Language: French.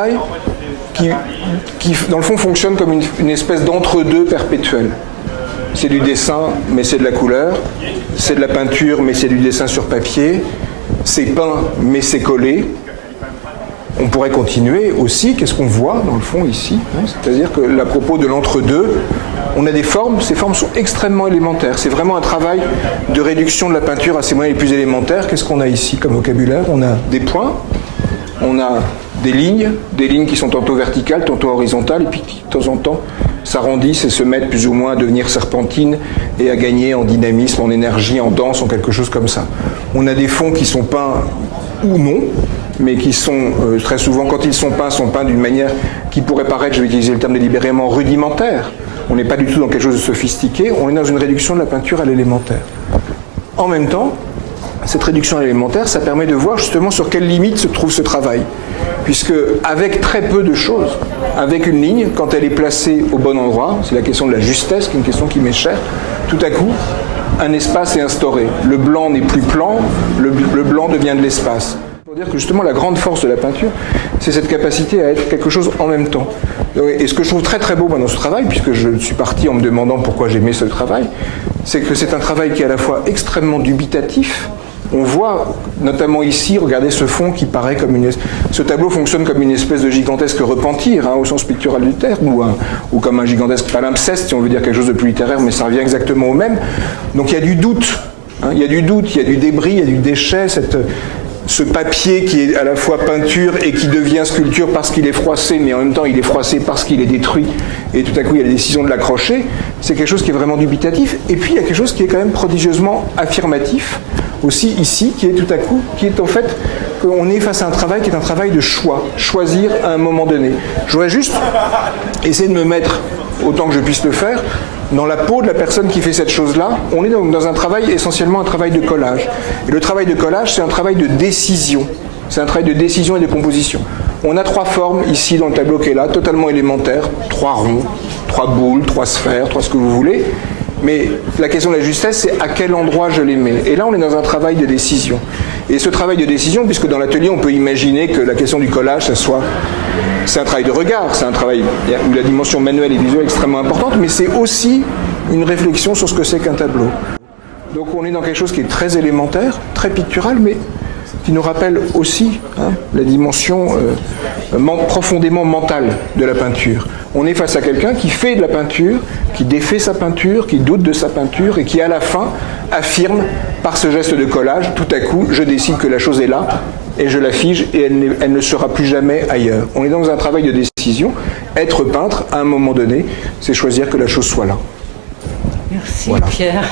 travail qui dans le fond, fonctionne comme une espèce d'entre-deux perpétuel. C'est du dessin, mais c'est de la couleur. C'est de la peinture, mais c'est du dessin sur papier. C'est peint, mais c'est collé. On pourrait continuer aussi. Qu'est-ce qu'on voit, dans le fond, ici, hein? C'est-à-dire que, à propos de l'entre-deux, on a des formes. Ces formes sont extrêmement élémentaires. C'est vraiment un travail de réduction de la peinture à ses moyens les plus élémentaires. Qu'est-ce qu'on a ici comme vocabulaire? On a des points, on a des lignes qui sont tantôt verticales, tantôt horizontales, et puis de temps en temps s'arrondissent et se mettent plus ou moins à devenir serpentines et à gagner en dynamisme, en énergie, en danse, en quelque chose comme ça. On a des fonds qui sont peints ou non, mais qui sont très souvent, quand ils sont peints d'une manière qui pourrait paraître, je vais utiliser le terme délibérément, rudimentaire. On n'est pas du tout dans quelque chose de sophistiqué, on est dans une réduction de la peinture à l'élémentaire. En même temps, cette réduction à l'élémentaire, ça permet de voir justement sur quelle limite se trouve ce travail. Puisque avec très peu de choses, avec une ligne, quand elle est placée au bon endroit, c'est la question de la justesse, qui est une question qui m'est chère, tout à coup, un espace est instauré. Le blanc n'est plus plan, le blanc devient de l'espace. Pour dire que justement la grande force de la peinture, c'est cette capacité à être quelque chose en même temps. Et ce que je trouve très très beau dans ce travail, puisque je suis parti en me demandant pourquoi j'aimais ce travail, c'est que c'est un travail qui est à la fois extrêmement dubitatif. On voit, notamment ici, regardez ce fond qui paraît comme une... Ce tableau fonctionne comme une espèce de gigantesque repentir, hein, au sens pictural du terme, ou comme un gigantesque palimpseste, si on veut dire quelque chose de plus littéraire, mais ça revient exactement au même. Donc il y a du doute, hein, il y a du débris, il y a du déchet, ce papier qui est à la fois peinture et qui devient sculpture parce qu'il est froissé, mais en même temps il est froissé parce qu'il est détruit, et tout à coup il y a la décision de l'accrocher, c'est quelque chose qui est vraiment dubitatif. Et puis il y a quelque chose qui est quand même prodigieusement affirmatif, aussi ici, qui est tout à coup, qui est en fait, qu'on est face à un travail qui est un travail de choix, choisir à un moment donné. Je voudrais juste essayer de me mettre, autant que je puisse le faire, dans la peau de la personne qui fait cette chose-là. On est donc dans un travail, essentiellement un travail de collage. Et le travail de collage, c'est un travail de décision. C'est un travail de décision et de composition. On a trois formes ici dans le tableau qui est là, totalement élémentaires, 3 ronds, 3 boules, 3 sphères, 3 ce que vous voulez. Mais la question de la justesse, c'est à quel endroit je les mets. Et là, on est dans un travail de décision. Et ce travail de décision, puisque dans l'atelier, on peut imaginer que la question du collage, ça soit... C'est un travail de regard, c'est un travail où la dimension manuelle et visuelle est extrêmement importante, mais c'est aussi une réflexion sur ce que c'est qu'un tableau. Donc on est dans quelque chose qui est très élémentaire, très pictural, mais qui nous rappelle aussi la dimension profondément mentale de la peinture. On est face à quelqu'un qui fait de la peinture, qui défait sa peinture, qui doute de sa peinture et qui à la fin affirme par ce geste de collage, tout à coup, je décide que la chose est là et je la fige et elle ne sera plus jamais ailleurs. On est dans un travail de décision. Être peintre, à un moment donné, c'est choisir que la chose soit là. Merci voilà. Pierre.